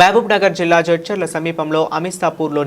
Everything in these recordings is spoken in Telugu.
మహబూబ్ నగర్ జిల్లా జడ్చర్ల సమీపంలో అమిస్తాపూర్లో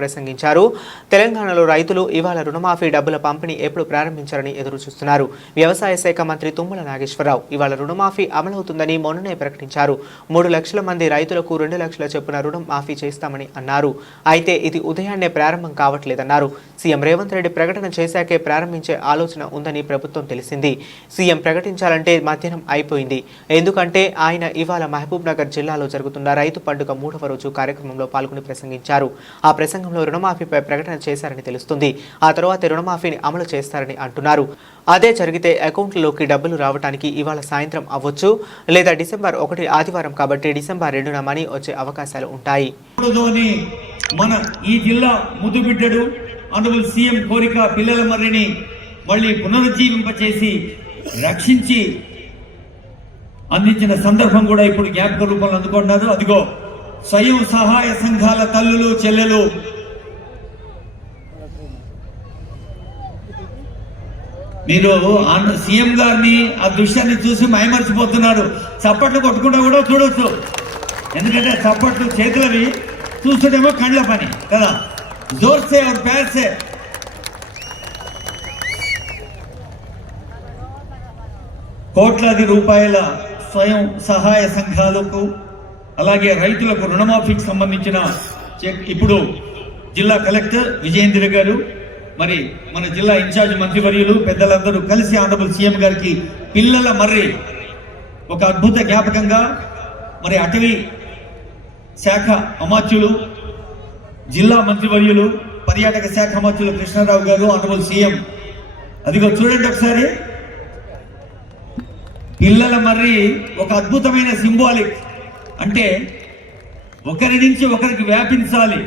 ప్రసంగించారు. తెలంగాణలో రైతులు ఇవాళ రుణమాఫీ డబ్బుల పంపిణీ ఎప్పుడు ప్రారంభించారని ఎదురు చూస్తున్నారు. వ్యవసాయ శాఖ మంత్రి తుమ్మల నాగేశ్వరరావు ఇవాళ రుణమాఫీ అమలవుతుందని మొన్ననే ప్రకటించారు. 3 లక్షల మంది రైతులకు 2 లక్షల చొప్పున రుణం మాఫీ చేస్తామని అన్నారు. అయితే ఇది ఉదయాన్నే ప్రారంభం కావట్లేదన్నారు. సీఎం రేవంత్ రెడ్డి ప్రకటన చేశాకే ప్రారంభించే ఆలోచన ఉందని ప్రభుత్వం తెలిసింది. సీఎం ప్రకటించాలంటే మధ్యాహ్నం అయిపోయింది. ఎందుకంటే ఆయన ఇవాళ మహబూబ్ నగర్ జిల్లాలో జరుగుతున్న రైతు పండుగ 3వ రోజు కార్యక్రమంలో పాల్గొని ప్రసంగించారు. ఆ ప్రసంగంలో రుణమాఫీపై ప్రకటన చేశారని తెలుస్తుంది. ఆ తర్వాత రుణమాఫీని అమలు చేస్తారని అంటున్నారు. అదే జరిగితే అకౌంట్లలోకి డబ్బులు రావడానికి ఇవాళ సాయంత్రం అవ్వచ్చు, లేదా డిసెంబర్ 1 ఆదివారం కాబట్టి డిసెంబర్ 2న మనీ వచ్చే అవకాశాలు ఉంటాయి. మన ఈ జిల్లా ముద్దుబిడ్డడు ఆనరబుల్ సీఎం కోరిక పిల్లల మర్రిని మళ్ళీ పునరుజ్జీవింపచేసి రక్షించి అందించిన సందర్భం కూడా ఇప్పుడు జ్ఞాపక రూపంలో అందుకున్నారు. అదిగో స్వయం సహాయ సంఘాల తల్లులు చెల్లెలు మీరు సీఎం గారిని ఆ దృశ్యాన్ని చూసి మైమర్చిపోతున్నారు. చప్పట్లు కొట్టుకుంటా కూడా చూడొచ్చు, ఎందుకంటే చప్పట్లు చేతులవి చూస్తుంటేమో కండ్ల పని కదా. జోర్సే और प्यार से కోట్లాది రూపాయల స్వయం సహాయ సంఘాలకు అలాగే రైతులకు రుణమాఫీకి సంబంధించిన చెక్ ఇప్పుడు జిల్లా కలెక్టర్ విజయేంద్ర గారు, మరి మన జిల్లా ఇన్ఛార్జ్ మంత్రివర్యులు పెద్దలందరూ కలిసి ఆనరబుల్ సీఎం గారికి పిల్లల మర్రి ఒక అద్భుత జ్ఞాపకంగా మరి అటవీ శాఖ అమాత్యులు, జిల్లా మంత్రివర్యులు, పర్యాటక శాఖ అమాత్యులు కృష్ణారావు గారు, ఆనరబుల్ సీఎం అదిగో చూడండి ఒకసారి. పిల్లల మర్రి ఒక అద్భుతమైన సింబాలిక్, అంటే ఒకరి నుంచి ఒకరికి వ్యాపించాలి.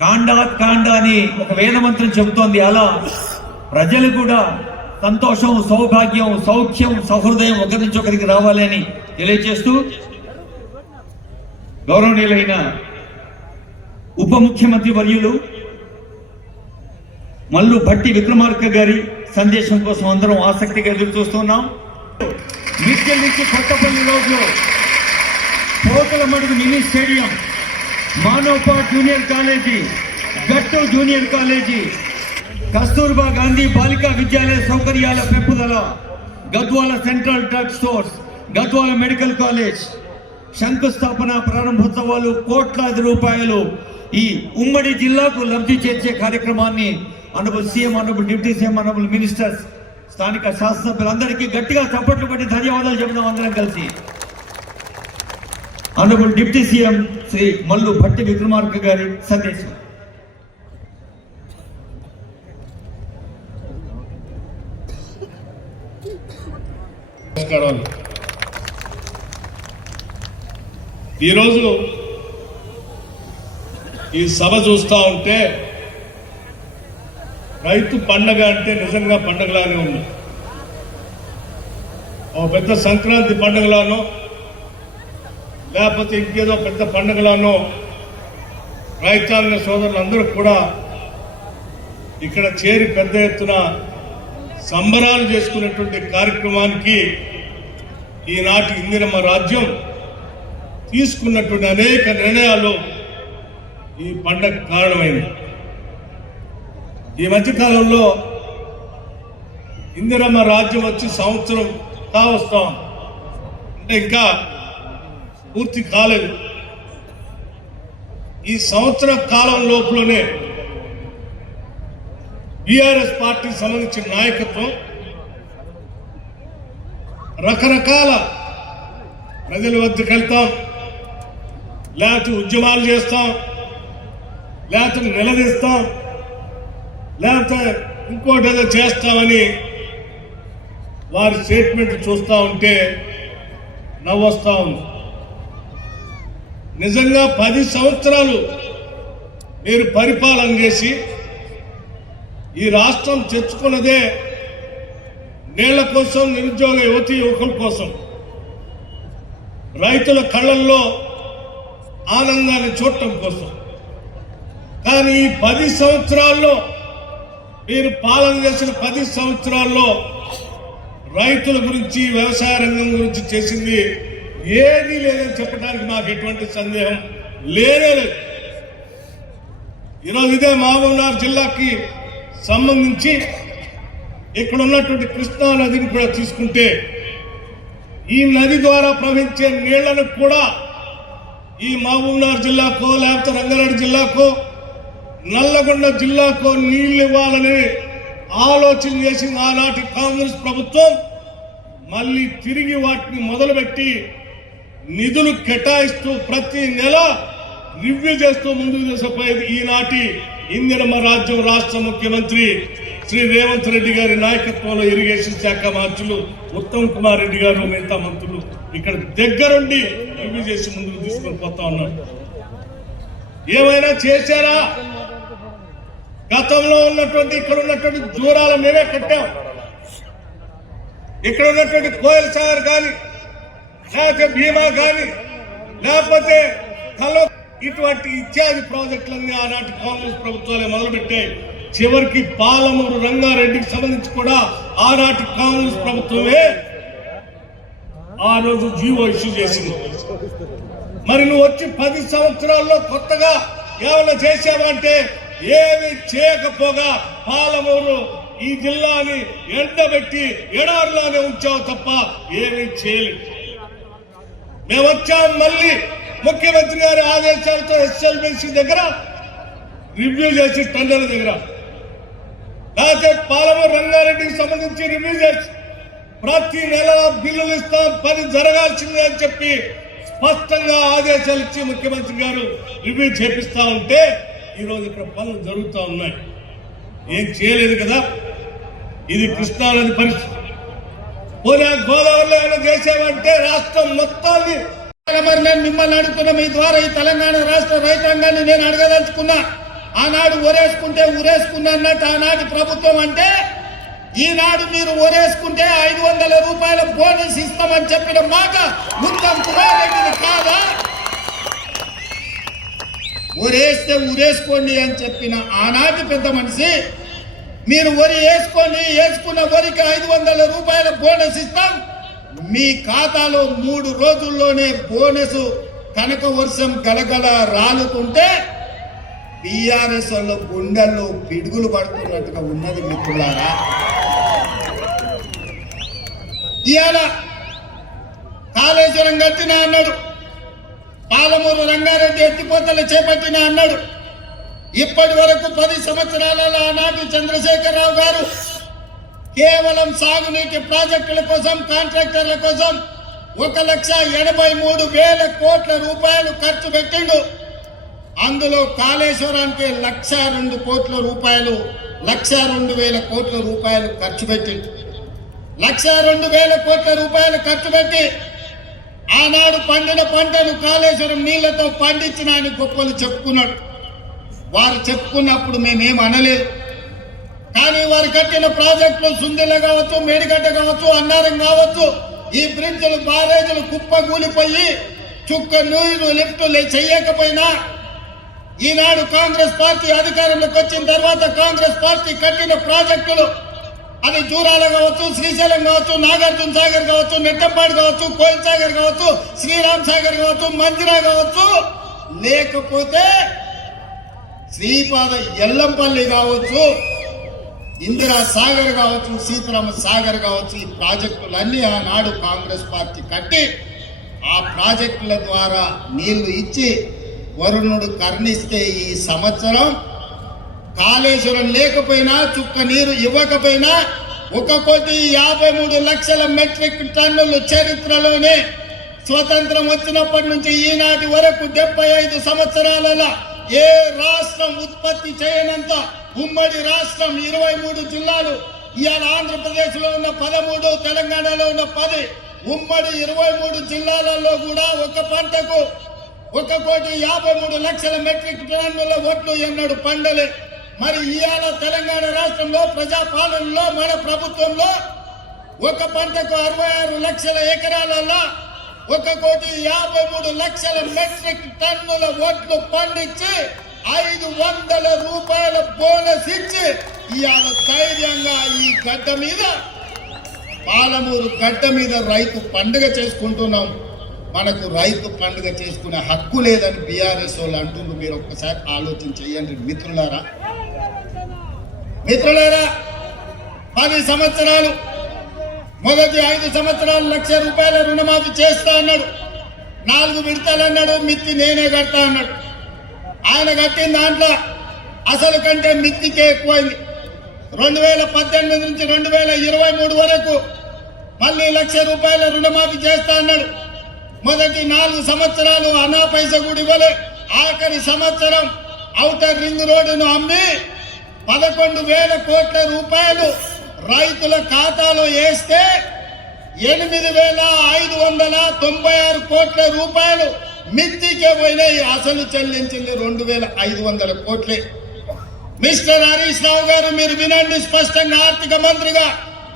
కాండాత్ కాండ అని ఒక వేద మంత్రం చెబుతోంది. అలా ప్రజలు కూడా సంతోషం, సౌభాగ్యం, సౌఖ్యం, సహృదయం ఒకరి నుంచి ఒకరికి రావాలి అని తెలియజేస్తూ గౌరవనీయులైన ఉప ముఖ్యమంత్రి వర్యులు మల్లు భట్టి విక్రమార్క గారి సందేశం కోసం అందరం ఆసక్తిగా ఎదురు చూస్తున్నాం. మిర్చిల్ నుంచి కొత్తపల్లి రోడ్లో పోతల మడుగు మినీ స్టేడియం, మానవపాట్ జూనియర్ కాలేజీ, గట్టు జూనియర్ కాలేజీ, కస్తూర్బా గాంధీ బాలికా విద్యాలయ సౌకర్యాల పెంపుదల, Gadwal central drug stores, Gadwal medical college శంకుస్థాపన ప్రారంభోత్సవాలు కోట్లాది రూపాయలు ఈ ఉమ్మడి జిల్లాకు లబ్ధి చేర్చే కార్యక్రమాన్ని honourable CM, honourable deputy CM, honourable ministers, స్థానిక శాసనసభ్యులందరికీ గట్టిగా చప్పట్లు పట్టి ధన్యవాదాలు చెబుదాం అందరం కలిసి. Honourable deputy CM Shri Mallu Bhatti Vikramarka గారి సందేశం. నమస్కారాలు. ఈరోజు ఈ సభ చూస్తూ ఉంటే రైతు పండగ అంటే నిజంగా పండగలానే ఉంది. ఓ పెద్ద సంక్రాంతి పండుగలానో లేకపోతే ఇంకేదో పెద్ద పండుగలానో రైతాంగ సోదరులందరూ కూడా ఇక్కడ చేరి పెద్ద ఎత్తున సంబరాలు చేసుకునేటువంటి కార్యక్రమానికి ఈనాటి ఇందిరమ్మ రాజ్యం తీసుకున్నటువంటి అనేక నిర్ణయాలు ఈ పండగ కారణమైంది. ఈ మధ్యకాలంలో ఇందిరమ్మ రాజ్యం వచ్చి సంవత్సరం కావస్తాం అంటే ఇంకా పూర్తి కాలేదు. ఈ సంవత్సర కాలం లోపలనే బీఆర్ఎస్ పార్టీకి సంబంధించిన నాయకత్వం రకరకాల ప్రజల వద్దకు వెళ్తాం, లేకపోతే ఉద్యమాలు చేస్తాం, లేకపోతే నిలదీస్తాం, లేకపోతే ఇంకోటి ఏదో చేస్తామని వారి స్టేట్మెంట్ చూస్తూ ఉంటే నవ్వొస్తా ఉంది. నిజంగా 10 సంవత్సరాలు మీరు పరిపాలన చేసి ఈ రాష్ట్రం తెచ్చుకున్నదే నీళ్ల కోసం, నిరుద్యోగ యువతి యువకుల కోసం, రైతుల కళ్ళల్లో ఆనందాన్ని చూడటం కోసం. కానీ ఈ 10 సంవత్సరాల్లో మీరు పాలన చేసిన 10 సంవత్సరాల్లో రైతుల గురించి, వ్యవసాయ రంగం గురించి చేసింది ఏది లేదని చెప్పడానికి మాకు ఎటువంటి సందేహం లేనే లేదు. ఈరోజు ఇదే మహబూబ్నగర్ జిల్లాకి సంబంధించి ఇక్కడ ఉన్నటువంటి కృష్ణా నదిని కూడా తీసుకుంటే ఈ నది ద్వారా ప్రవహించే నీళ్లను కూడా ఈ మహబూబ్నగర్ జిల్లాకో లేకపోతే రంగారెడ్డి జిల్లాకో నల్లగొండ జిల్లాకో నీళ్లు ఇవ్వాలని ఆలోచన చేసింది ఆనాటి కాంగ్రెస్ ప్రభుత్వం. మళ్ళీ తిరిగి వాటిని మొదలుపెట్టి నిధులు కేటాయిస్తూ ప్రతి నెల రివ్యూ చేస్తూ ముందుకు తీసుకుపోయేది ఈనాటి ఇందిరమ్మ రాజ్యం రాష్ట్ర ముఖ్యమంత్రి శ్రీ రేవంత్ రెడ్డి గారి నాయకత్వంలో ఇరిగేషన్ శాఖ మంత్రులు ఉత్తమ్ కుమార్ రెడ్డి గారు మిగతా మంత్రులు ఇక్కడ దగ్గరుండి రివ్యూ చేసి ముందుకు తీసుకొని పోతా ఉన్నారు. ఏమైనా చేశారా? గతంలో ఉన్నటువంటి ఇక్కడ ఉన్నటువంటి దూరాల మేమే కట్టాం. ఇక్కడ ఉన్నటువంటి కోయల్ సాగర్ కానీ లేకపోతే భీమా కానీ లేకపోతే కలో ఇటువంటి ఇత్యాది ప్రాజెక్టులన్నీ ఆనాటి కాంగ్రెస్ ప్రభుత్వాలే మొదలుపెట్టాయి. చివరికి పాలమూరు రంగారెడ్డికి సంబంధించి కూడా ఆనాటి కాంగ్రెస్ ప్రభుత్వమే ఆ రోజు జీవో ఇష్యూ చేసింది. మరి నువ్వు వచ్చి 10 సంవత్సరాల్లో కొత్తగా ఏమైనా చేశావంటే ఏమి చేయకపోగా పాలమూరు ఈ జిల్లాని ఎండబెట్టి ఎడారిలోనే ఉంచావు తప్ప ఏమీ చేయలేదు. మేము వచ్చాం మళ్ళీ ముఖ్యమంత్రి గారి ఆదేశాలతో ఎస్ఎల్బిసి దగ్గర రివ్యూ చేసి టెండర్ల దగ్గర లేకపోతే పాలమూరు రంగారెడ్డికి సంబంధించి రివ్యూ చేసి ప్రతి నెల బిల్లులు ఇస్తాం, పని జరగాల్సిందే అని చెప్పి స్పష్టంగా ఆదేశాలు ఇచ్చి ముఖ్యమంత్రి గారు రివ్యూ చేపిస్తా ఉంటే ఈరోజు ఇక్కడ పనులు జరుగుతూ ఉన్నాయి. ఏం చేయలేదు కదా. ఇది కృష్ణానది పరిస్థితి. పోనీ గోదావరిలో ఏమైనా చేసామంటే రాష్ట్రం మొత్తాన్ని. మరి నేను మిమ్మల్ని అడుగుతున్నా, మీ ద్వారా ఈ తెలంగాణ రాష్ట్ర రైతాంగాన్ని నేను అడగదలుచుకున్నా. ఆనాడు ఒరేసుకుంటే ఉరేసుకున్నా అన్నట్టు ఆనాటి ప్రభుత్వం అంటే ఈనాడు మీరు ఒరేసుకుంటే 500 రూపాయల బోనస్ ఇస్తామని చెప్పిన మాట ఉత్తమ్ కుమార్ రెడ్డిని కాదా? ఒరేస్తే ఉరేసుకోండి అని చెప్పిన ఆనాటి పెద్ద మనిషి మీరు వరి వేసుకోండి, వేసుకున్న వరికి 500 రూపాయల బోనస్ ఇస్తాం, మీ ఖాతాలో 3 రోజుల్లోనే బోనస్ కనక వర్షం గలగల రాలుతుంటే బీఆర్ఎస్ వాళ్ళ గుండెల్లో పిడుగులు పడుతున్నట్టుగా ఉన్నది మిత్రులారా. ఇవాళ కాళేశ్వరం కట్టినా అన్నాడు, పాలమూరు రంగారెడ్డి ఎత్తిపోతలు చేపట్టినా అన్నాడు. ఇప్పటి వరకు 10 సంవత్సరాలలో ఆనాటి చంద్రశేఖరరావు గారు కేవలం సాగునీటి ప్రాజెక్టుల కోసం కాంట్రాక్టర్ల కోసం 1,83,000 కోట్ల రూపాయలు ఖర్చు పెట్టిండు. అందులో కాళేశ్వరానికి 1,02 కోట్ల రూపాయలు 1,02,000 కోట్ల రూపాయలు ఖర్చు పెట్టిండు. 1,02,000 కోట్ల రూపాయలు ఖర్చు పెట్టి ఆనాడు పండిన పంటను కాళేశ్వరం నీళ్లతో పండించిన ఆయన గొప్పలు చెప్పుకున్నాడు. వారు చెప్పుకున్నప్పుడు మేమేం అనలేదు. కానీ వారు కట్టిన ప్రాజెక్టులు సుందిల కావచ్చు, మేడిగడ్డ కావచ్చు, అన్నారం కావచ్చు, ఈ బ్రిడ్జ్లు బారేజులు కుప్పగూలిపోయి చుక్క నీరు లిఫ్టులు చేయకపోయినా ఈనాడు కాంగ్రెస్ పార్టీ అధికారంలోకి వచ్చిన తర్వాత కాంగ్రెస్ పార్టీ కట్టిన ప్రాజెక్టులు అది జూరాల కావచ్చు, శ్రీశైలం కావచ్చు, నాగార్జున సాగర్ కావచ్చు, నెట్టంపాడు కావచ్చు, కోయిల్ సాగర్ కావచ్చు, శ్రీరామ్ సాగర్ కావచ్చు, మందిరా కావచ్చు, లేకపోతే శ్రీపాద ఎల్లంపల్లి కావచ్చు, ఇందిరా సాగర్ కావచ్చు, సీతారామ సాగర్ కావచ్చు, ఈ ప్రాజెక్టులన్నీ ఆనాడు కాంగ్రెస్ పార్టీ కట్టి ఆ ప్రాజెక్టుల ద్వారా నీళ్లు ఇచ్చి వరుణుడు కర్ణిస్తే ఈ సంవత్సరం కాళేశ్వరం లేకపోయినా చుక్క నీరు ఇవ్వకపోయినా 1,53,00,000 మెట్రిక్ టన్నులు చరిత్రలోనే స్వతంత్రం వచ్చినప్పటి నుంచి ఈనాటి వరకు 75 సంవత్సరాలలో ఏ రాష్ట్రం ఉత్పత్తి చేయనంత ఉమ్మడి రాష్ట్రం 23 జిల్లాలు. ఇవాళ ఆంధ్రప్రదేశ్ లో ఉన్న 13, తెలంగాణలో ఉన్న 10 ఉమ్మడి 23 జిల్లాలలో కూడా ఒక పంటకు 1,53,00,000 మెట్రిక్ టన్నుల వడ్లు ఎన్నడు పండలే. మరి ఇవాళ తెలంగాణ రాష్ట్రంలో ప్రజాపాలనలో మన ప్రభుత్వంలో ఒక పంటకు 66 లక్షల ఎకరాలలో 1,53,00,000 మెట్రిక్ టన్నుల వడ్లు పండించి 500 రూపాయల బోనస్ ఇచ్చి ఇవాళ ధైర్యంగా ఈ గడ్డ మీద పాలమూరు గడ్డ మీద రైతు పండుగ చేసుకుంటున్నాం. మనకు రైతు పండుగ చేసుకునే హక్కు లేదని బీఆర్ఎస్ వాళ్ళు అంటున్నారు. మీరు ఒక్కసారి ఆలోచన చేయండి మిత్రులారా. 10 సంవత్సరాలు మొదటి 5 సంవత్సరాలు ₹1,00,000 రుణమాఫీ చేస్తా అన్నాడు. 4 విడతలు అన్నాడు. మిత్తి నేనే కడతా అన్నాడు. ఆయన కట్టిన దాంట్లో అసలు కంటే మిత్తికే ఎక్కువైంది. 2018 నుంచి 2023 వరకు మళ్ళీ ₹1,00,000 రుణమాఫీ చేస్తా అన్నాడు. మొదటి 4 సంవత్సరాలు అనా పైసా కూడా ఇవ్వలే. ఆఖరి సంవత్సరం ఔటర్ రింగ్ రోడ్డును అమ్మి 11,000 కోట్ల రూపాయలు రైతుల ఖాతాలో వేస్తే 8,596 కోట్ల రూపాయలు మిత్తికే పోయినాయి. అసలు చెల్లించింది 2,500 కోట్లే. మిస్టర్ హరీష్ రావు గారు, మీరు వినండి స్పష్టంగా. ఆర్థిక మంత్రిగా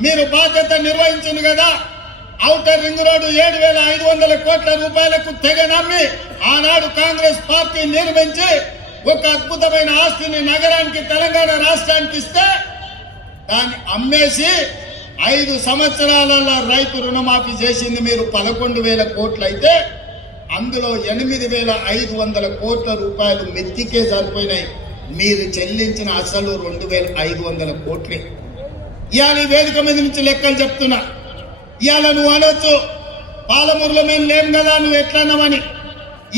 మీరు బాధ్యత నిర్వహించింది కదా. ఔటర్ రింగ్ రోడ్డు 7,500 కోట్ల రూపాయలకు తెగ నమ్మి ఆనాడు కాంగ్రెస్ పార్టీ నిర్మించి ఒక అద్భుతమైన ఆస్తిని నగరానికి, తెలంగాణ రాష్ట్రానికి ఇస్తే దాన్ని అమ్మేసి 5 సంవత్సరాలలో రైతు రుణమాఫీ చేసింది మీరు 11,000 కోట్లు అయితే అందులో 8,500 కోట్ల రూపాయలు మెత్తికే సరిపోయినాయి. మీరు చెల్లించిన అసలు 2,500 కోట్లే. ఇవాళ ఈ వేదిక మీద నుంచి లెక్కలు చెప్తున్నా. ఇవాళ నువ్వు అనొచ్చు పాలమూరులో మేము లేం కదా, నువ్వు ఎట్లన్నావని.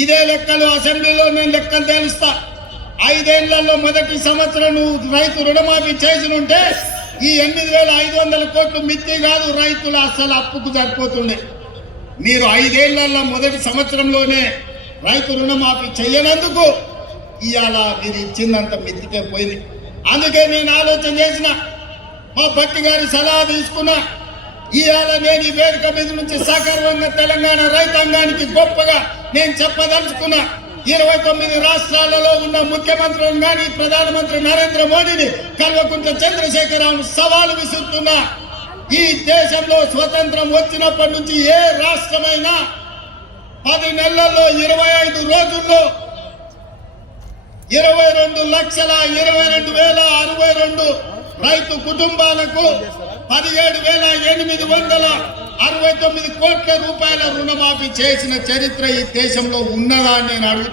ఇదే లెక్కలు అసెంబ్లీలో నేను లెక్కలు తేలుస్తా. 5 ఏళ్లలో మొదటి సంవత్సరం నువ్వు రైతు రుణమాఫీ చేసినుంటే ఈ 8,500 కోట్లు మిత్తి కాదు, రైతుల అసలు అప్పుకు సరిపోతుండే. మీరు 5 ఏళ్లలో మొదటి సంవత్సరంలోనే రైతు రుణమాఫీ చేయనందుకు ఇవాళ మీరు ఇచ్చిందంత మిత్తికే పోయింది. అందుకే నేను ఆలోచన చేసిన, మా భట్టి గారి సలహా తీసుకున్నా. ఇవాళ నేను ఈ వేదిక మీద నుంచి సగర్వంగా తెలంగాణ రైతాంగానికి గొప్పగా నేను చెప్పదలుచుకున్నా. 29 రాష్ట్రాలలో ఉన్న ముఖ్యమంత్రులను కానీ ప్రధానమంత్రి నరేంద్ర మోడీని, కల్వకుంట్ల చంద్రశేఖరరావును సవాలు విసురుతున్నా. ఈ దేశంలో స్వతంత్రం వచ్చినప్పటి నుంచి ఏ రాష్ట్రమైనా 10 నెలల్లో 25 రోజుల్లో 22,22,062 రైతు కుటుంబాలకు 17,869 కోట్ల రూపాయల రుణమాఫీ చేసిన చరిత్ర ఈ దేశంలో ఉన్నదా అని నేను అడుగుతున్నా.